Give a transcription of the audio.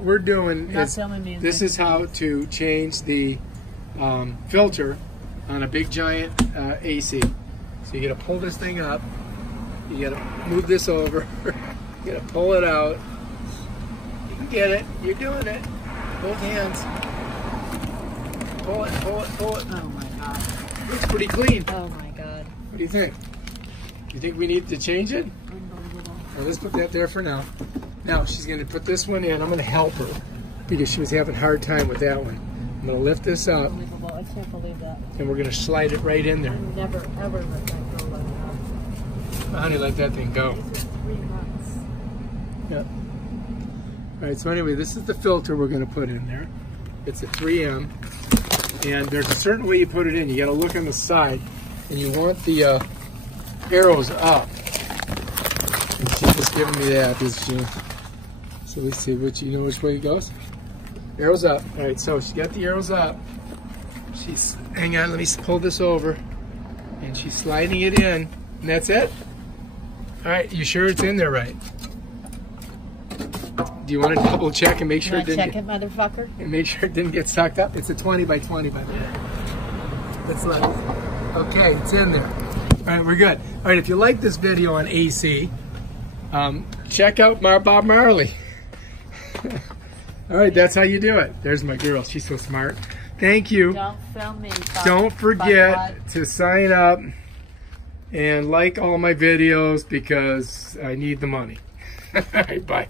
What we're doing is, this is how to change the filter on a big giant AC. So you gotta pull this thing up, you gotta move this over, you gotta pull it out. You can get it, you're doing it. Both hands. Pull it, pull it, pull it. Oh my God. Looks pretty clean. Oh my God. What do you think? You think we need to change it? Unbelievable. Well, let's put that there for now. Now she's going to put this one in. I'm going to help her because she was having a hard time with that one. I'm going to lift this up. Unbelievable. I can't believe that. And we're going to slide it right in there. I never, ever let that go like that. Honey, let that thing go. These are 3 months. Yep. All right, so anyway, this is the filter we're going to put in there. It's a 3M. And there's a certain way you put it in. You got to look on the side. And you want the arrows up. And she's just giving me that. So let's see, you know which way it goes? Arrows up. All right, so she got the arrows up. Hang on, let me pull this over. And she's sliding it in. And that's it? All right, you sure it's in there right? Do you want to double check and make sure it didn't check it, motherfucker? And make sure it didn't get sucked up? It's a 20 by 20 by the way. That's nice. Okay, it's in there. All right, we're good. All right, if you like this video on AC, check out Bob Marley. All right, that's how you do it. There's my girl. She's so smart. Thank you. Don't film me. Don't forget to sign up and like all my videos because I need the money. All right, bye.